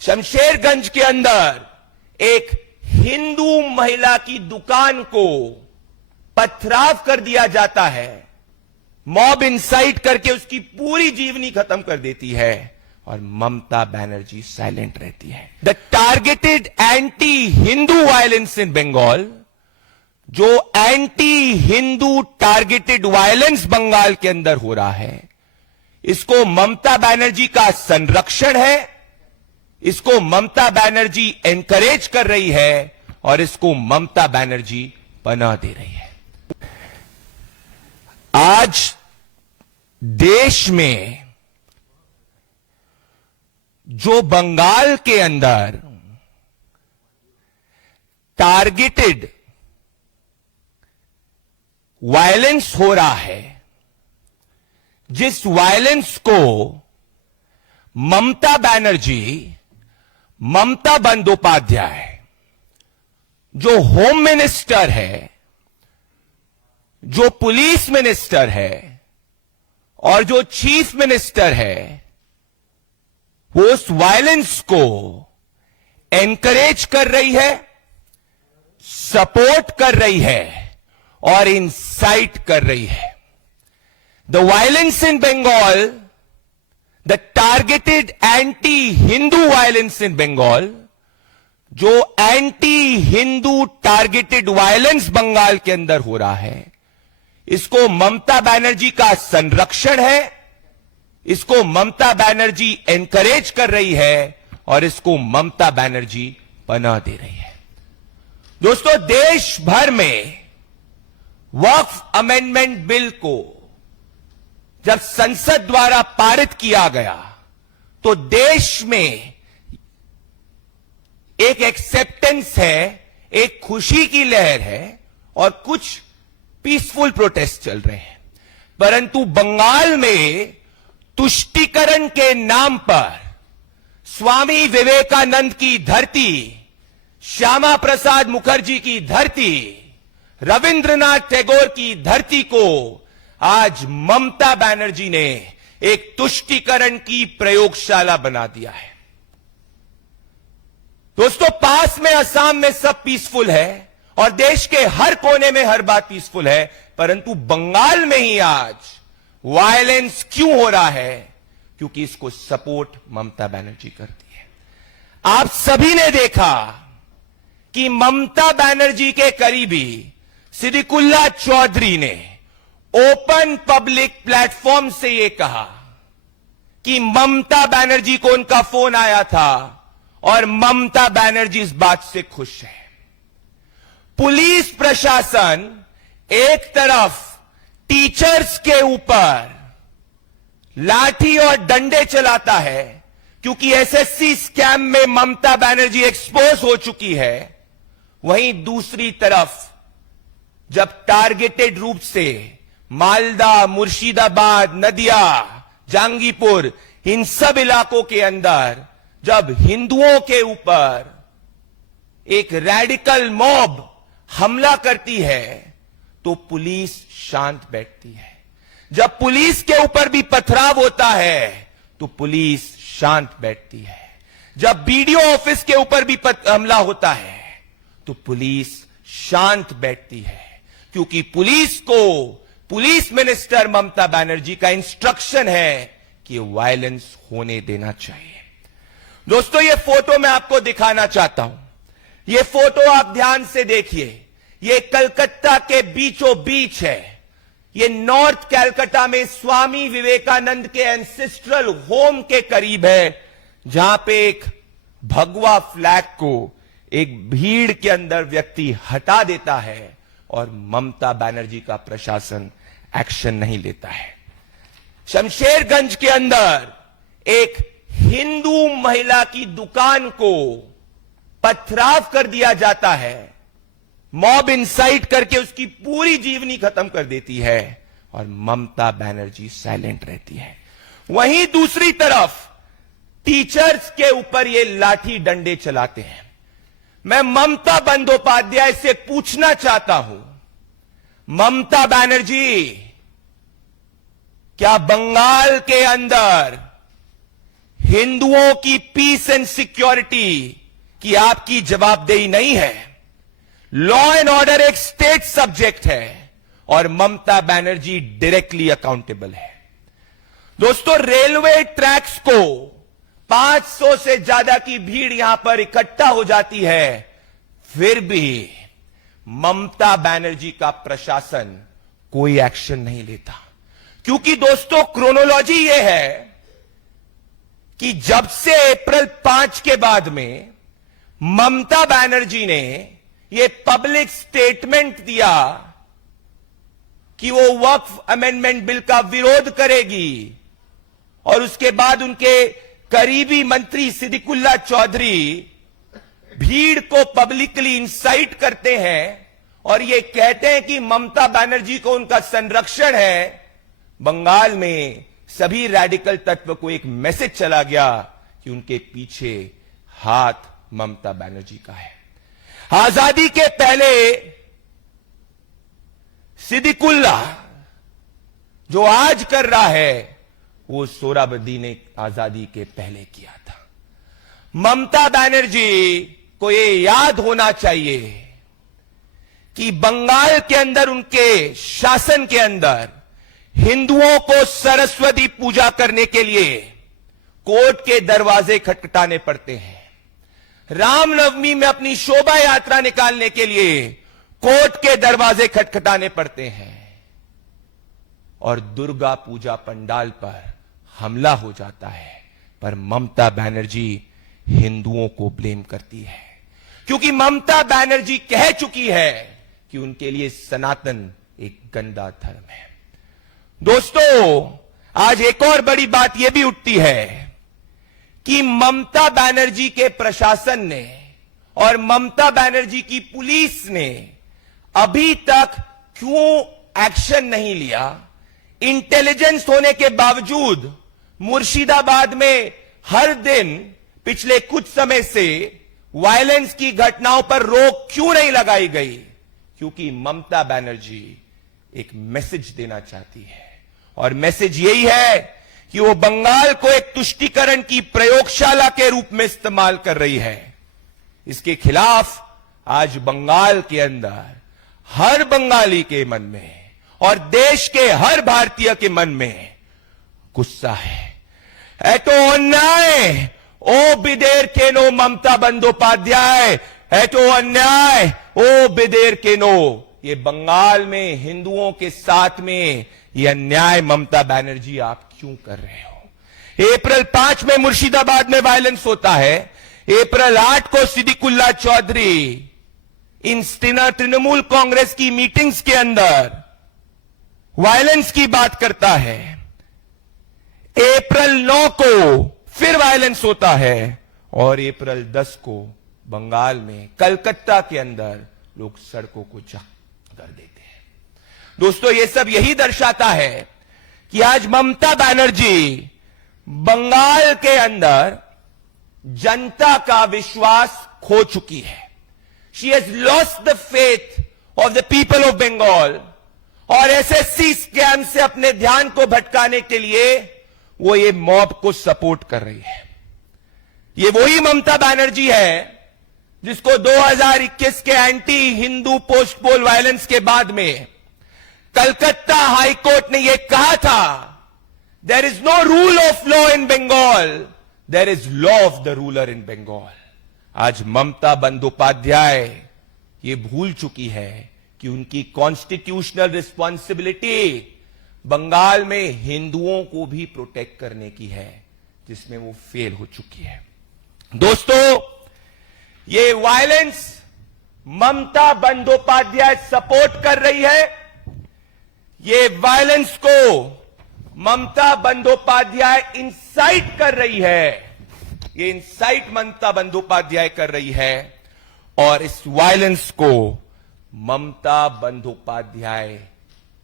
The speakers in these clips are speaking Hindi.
शमशेरगंज के अंदर एक हिंदू महिला की दुकान को पथराव कर दिया जाता है, मॉब इंसाइट करके उसकी पूरी जीवनी खत्म कर देती है और ममता बनर्जी साइलेंट रहती है। The targeted anti Hindu violence in Bengal, जो anti Hindu targeted violence Bengal के अंदर हो रहा है, इसको ममता बनर्जी का संरक्षण है, इसको ममता बनर्जी एनकरेज कर रही है और इसको ममता बनर्जी पनाह दे रही है। आज देश में जो बंगाल के अंदर टारगेटेड वायलेंस हो रहा है, जिस वायलेंस को ममता बनर्जी, ममता बंदोपाध्याय जो होम मिनिस्टर है, जो पुलिस मिनिस्टर है और जो चीफ मिनिस्टर है, वो उस वायलेंस को एनकरेज कर रही है, सपोर्ट कर रही है और इंसाइट कर रही है। The violence in Bengal, the targeted anti Hindu violence in Bengal, जो anti Hindu targeted violence Bengal के अंदर हो रहा है, इसको ममता बनर्जी का संरक्षण है, इसको ममता बनर्जी एनकरेज कर रही है और इसको ममता बनर्जी पनाह दे रही है। दोस्तों, देश भर में वक्फ अमेंडमेंट बिल को जब संसद द्वारा पारित किया गया तो देश में एक एक्सेप्टेंस है, एक खुशी की लहर है और कुछ पीसफुल प्रोटेस्ट चल रहे हैं। परंतु बंगाल में तुष्टीकरण के नाम पर स्वामी विवेकानंद की धरती, श्यामा प्रसाद मुखर्जी की धरती, रविंद्रनाथ टैगोर की धरती को आज ममता बनर्जी ने एक तुष्टीकरण की प्रयोगशाला बना दिया है। दोस्तों, पास में असम में सब पीसफुल है और देश के हर कोने में हर बात पीसफुल है, परंतु बंगाल में ही आज वायलेंस क्यों हो रहा है? क्योंकि इसको सपोर्ट ममता बनर्जी करती है। आप सभी ने देखा कि ममता बनर्जी के करीबी सिद्दीकुल्ला चौधरी ने ओपन पब्लिक प्लेटफॉर्म से यह कहा कि ममता बनर्जी को उनका फोन आया था और ममता बनर्जी इस बात से खुश है। पुलिस प्रशासन एक तरफ टीचर्स के ऊपर लाठी और डंडे चलाता है क्योंकि एसएससी स्कैम में ममता बनर्जी एक्सपोज हो चुकी है, वहीं दूसरी तरफ जब टारगेटेड रूप से मालदा, मुर्शिदाबाद, नदिया, जहांगीरपुर, इन सब इलाकों के अंदर जब हिंदुओं के ऊपर एक रैडिकल मॉब हमला करती है तो पुलिस शांत बैठती है। जब पुलिस के ऊपर भी पथराव होता है तो पुलिस शांत बैठती है। जब बीडीओ ऑफिस के ऊपर भी हमला होता है तो पुलिस शांत बैठती है, क्योंकि पुलिस को पुलिस मिनिस्टर ममता बनर्जी का इंस्ट्रक्शन है कि वायलेंस होने देना चाहिए। दोस्तों, ये फोटो मैं आपको दिखाना चाहता हूं। ये फोटो आप ध्यान से देखिए। ये कलकत्ता के बीचों बीच है। ये नॉर्थ कलकत्ता में स्वामी विवेकानंद के एंसेस्ट्रल होम के करीब है, जहां पे एक भगवा फ्लैग को एक भीड़ के अंदर व्यक्ति हटा देता है और ममता बनर्जी का प्रशासन एक्शन नहीं लेता है। शमशेरगंज के अंदर एक हिंदू महिला की दुकान को पथराव कर दिया जाता है, मॉब इंसाइट करके उसकी पूरी जीवनी खत्म कर देती है और ममता बनर्जी साइलेंट रहती है। वहीं दूसरी तरफ टीचर्स के ऊपर ये लाठी डंडे चलाते हैं। मैं ममता बंदोपाध्याय से पूछना चाहता हूं, ममता बनर्जी, क्या बंगाल के अंदर हिंदुओं की पीस एंड सिक्योरिटी की आपकी जवाबदेही नहीं है। लॉ एंड ऑर्डर एक स्टेट सब्जेक्ट है और ममता बनर्जी डायरेक्टली अकाउंटेबल है। दोस्तों, रेलवे ट्रैक्स को 500 से ज्यादा की भीड़ यहां पर इकट्ठा हो जाती है, फिर भी ममता बनर्जी का प्रशासन कोई एक्शन नहीं लेता। क्योंकि दोस्तों, क्रोनोलॉजी यह है कि जब से अप्रैल 5 के बाद में ममता बनर्जी ने यह पब्लिक स्टेटमेंट दिया कि वो वक्फ अमेंडमेंट बिल का विरोध करेगी, और उसके बाद उनके करीबी मंत्री सिद्दीकुल्लाह चौधरी भीड़ को पब्लिकली इंसाइट करते हैं और ये कहते हैं कि ममता बनर्जी को उनका संरक्षण है, बंगाल में सभी रैडिकल तत्व को एक मैसेज चला गया कि उनके पीछे हाथ ममता बनर्जी का है। आजादी के पहले सिद्दीकुल्लाह जो आज कर रहा है वो सोहरावर्दी ने आजादी के पहले किया था। ममता बनर्जी को ये याद होना चाहिए कि बंगाल के अंदर, उनके शासन के अंदर हिंदुओं को सरस्वती पूजा करने के लिए कोर्ट के दरवाजे खटखटाने पड़ते हैं। रामनवमी में अपनी शोभा यात्रा निकालने के लिए कोर्ट के दरवाजे खटखटाने पड़ते हैं, और दुर्गा पूजा पंडाल पर हमला हो जाता है। पर ममता बनर्जी हिंदुओं को ब्लेम करती है, क्योंकि ममता बनर्जी कह चुकी है कि उनके लिए सनातन एक गंदा धर्म है। दोस्तों, आज एक और बड़ी बात यह भी उठती है कि ममता बनर्जी के प्रशासन ने और ममता बनर्जी की पुलिस ने अभी तक क्यों एक्शन नहीं लिया। इंटेलिजेंस होने के बावजूद मुर्शिदाबाद में हर दिन पिछले कुछ समय से वायलेंस की घटनाओं पर रोक क्यों नहीं लगाई गई? क्योंकि ममता बनर्जी एक मैसेज देना चाहती है, और मैसेज यही है कि वो बंगाल को एक तुष्टीकरण की प्रयोगशाला के रूप में इस्तेमाल कर रही है। इसके खिलाफ आज बंगाल के अंदर हर बंगाली के मन में और देश के हर भारतीय के मन में गुस्सा है। एटो अन्याय ओ बिदेर केनो ममता बंदोपाध्याय, एटो अन्याय ओ बिदेर केनो। ये बंगाल में हिंदुओं के साथ में ये अन्याय ममता बनर्जी आप क्यों कर रहे हो? अप्रैल 5 में मुर्शिदाबाद में वायलेंस होता है, अप्रैल 8 को सिद्दीकुल्लाह चौधरी इन तृणमूल कांग्रेस की मीटिंग्स के अंदर वायलेंस की बात करता है, अप्रैल 9 को फिर वायलेंस होता है, और अप्रैल 10 को बंगाल में कलकत्ता के अंदर लोग सड़कों को जाम कर देते हैं। दोस्तों, ये सब यही दर्शाता है कि आज ममता बनर्जी बंगाल के अंदर जनता का विश्वास खो चुकी है। She has lost the faith of the people of Bengal, और एसएससी स्कैम से अपने ध्यान को भटकाने के लिए वो ये मॉब को सपोर्ट कर रही है। ये वही ममता बनर्जी है जिसको 2021 के एंटी हिंदू पोस्ट पोल वायलेंस के बाद में कलकत्ता हाई कोर्ट ने यह कहा था, there is no rule of law in Bengal, there is law of the ruler in Bengal. आज ममता बंदोपाध्याय ये भूल चुकी है कि उनकी कॉन्स्टिट्यूशनल रिस्पॉन्सिबिलिटी बंगाल में हिंदुओं को भी प्रोटेक्ट करने की है, जिसमें वो फेल हो चुकी है। दोस्तों, ये वायलेंस ममता बंदोपाध्याय सपोर्ट कर रही है। ये वायलेंस को ममता बंदोपाध्याय इंसाइट कर रही है। ये इंसाइट ममता बंदोपाध्याय कर रही है, और इस वायलेंस को ममता बंदोपाध्याय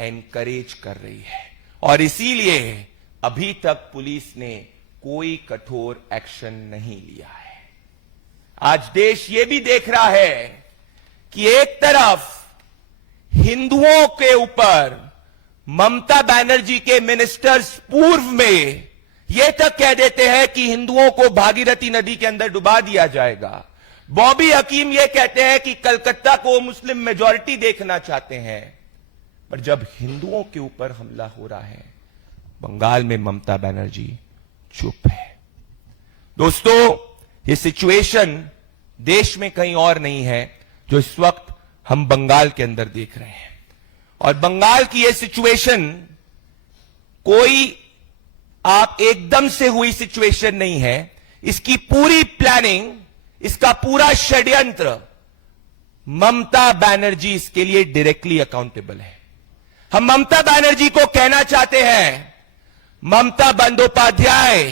एनकरेज कर रही है, और इसीलिए अभी तक पुलिस ने कोई कठोर एक्शन नहीं लिया है। आज देश ये भी देख रहा है कि एक तरफ हिंदुओं के ऊपर ममता बनर्जी के मिनिस्टर्स पूर्व में ये तक कह देते हैं कि हिंदुओं को भागीरथी नदी के अंदर डुबा दिया जाएगा। बॉबी हकीम ये कहते हैं कि कलकत्ता को मुस्लिम मेजॉरिटी देखना चाहते हैं। पर जब हिंदुओं के ऊपर हमला हो रहा है, बंगाल में ममता बनर्जी चुप है। दोस्तों, ये सिचुएशन देश में कहीं और नहीं है जो इस वक्त हम बंगाल के अंदर देख रहे हैं। और बंगाल की ये सिचुएशन कोई आप एकदम से हुई सिचुएशन नहीं है। इसकी पूरी प्लानिंग, इसका पूरा षड्यंत्र ममता बनर्जी इसके लिए डायरेक्टली अकाउंटेबल है। हम ममता बनर्जी को कहना चाहते हैं, Mamata Bandopadhyay,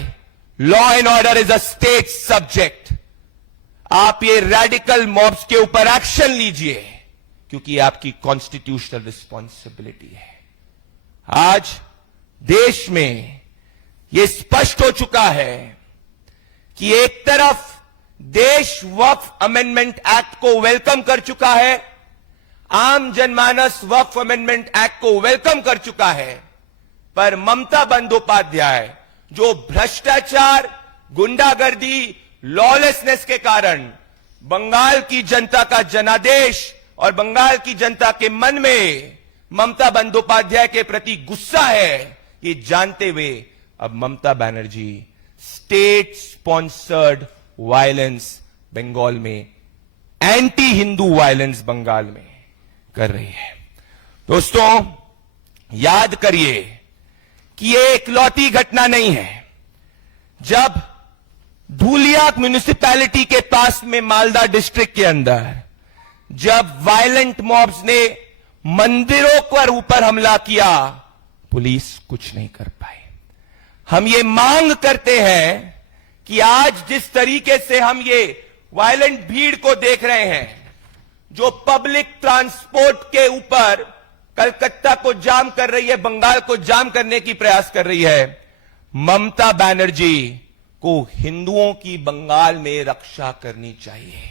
law and order is a state subject. आप ये रेडिकल मॉब्स के ऊपर एक्शन लीजिए, क्योंकि आपकी कॉन्स्टिट्यूशनल रिस्पॉन्सिबिलिटी है। आज देश में यह स्पष्ट हो चुका है कि एक तरफ देश वक्फ अमेंडमेंट एक्ट को वेलकम कर चुका है, आम जनमानस वक्फ अमेंडमेंट एक्ट को वेलकम कर चुका है, पर ममता बंदोपाध्याय जो भ्रष्टाचार, गुंडागर्दी, लॉलेसनेस के कारण बंगाल की जनता का जनादेश और बंगाल की जनता के मन में ममता बंदोपाध्याय के प्रति गुस्सा है, ये जानते हुए अब Mamata Banerjee state sponsored violence Bengal में, एंटी हिंदू वायलेंस बंगाल में कर रही है। दोस्तों, याद करिए कि यह इकलौती घटना नहीं है। जब धूलिया म्युनिसिपैलिटी के पास में मालदा डिस्ट्रिक्ट के अंदर जब वायलेंट मॉब्स ने मंदिरों पर ऊपर हमला किया, पुलिस कुछ नहीं कर पाई। हम ये मांग करते हैं कि आज जिस तरीके से हम ये वायलेंट भीड़ को देख रहे हैं, जो पब्लिक ट्रांसपोर्ट के ऊपर कलकत्ता को जाम कर रही है, बंगाल को जाम करने की प्रयास कर रही है, ममता बनर्जी को हिंदुओं की बंगाल में रक्षा करनी चाहिए।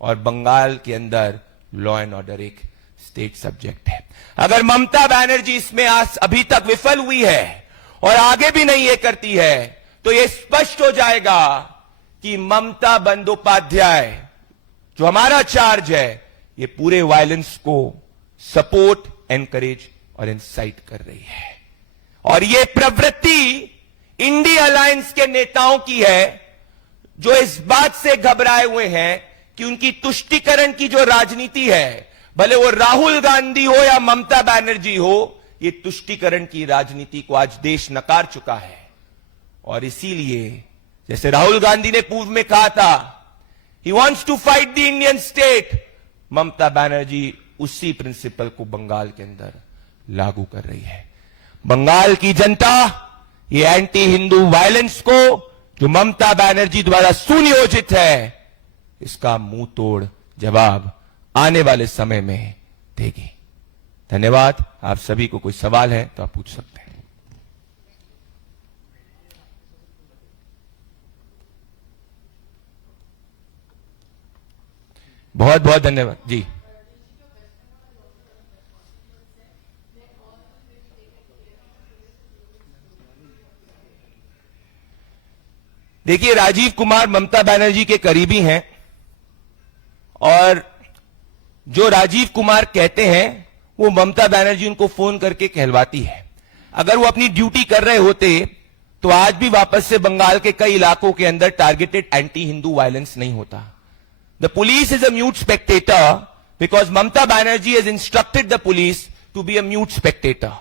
और बंगाल के अंदर लॉ एंड ऑर्डर एक स्टेट सब्जेक्ट है। अगर ममता बनर्जी इसमें अभी तक विफल हुई है और आगे भी नहीं ये करती है, तो ये स्पष्ट हो जाएगा कि ममता बंदोपाध्याय जो हमारा चार्ज है, ये पूरे वायलेंस को सपोर्ट, एनकरेज और इंसाइट कर रही है। और ये प्रवृत्ति इंडिया अलायंस के नेताओं की है, जो इस बात से घबराए हुए हैं कि उनकी तुष्टीकरण की जो राजनीति है, भले वो राहुल गांधी हो या ममता बनर्जी हो, ये तुष्टीकरण की राजनीति को आज देश नकार चुका है। और इसीलिए जैसे राहुल गांधी ने पूर्व में कहा था, he wants to fight the Indian state, Mamata Banerjee उसी प्रिंसिपल को बंगाल के अंदर लागू कर रही है। बंगाल की जनता ये एंटी हिंदू वायलेंस को जो ममता बनर्जी द्वारा सुनियोजित है, इसका मुंह तोड़ जवाब आने वाले समय में देगी। धन्यवाद। आप सभी को कोई सवाल है तो आप पूछ सकते हैं। बहुत बहुत धन्यवाद जी। देखिए, राजीव कुमार ममता बनर्जी के करीबी हैं और जो राजीव कुमार कहते हैं वो ममता बनर्जी उनको फोन करके कहलवाती है। अगर वो अपनी ड्यूटी कर रहे होते तो आज भी वापस से बंगाल के कई इलाकों के अंदर टारगेटेड एंटी हिंदू वायलेंस नहीं होता। The police is a mute spectator because Mamata Banerjee has instructed the police to be a mute Spectator.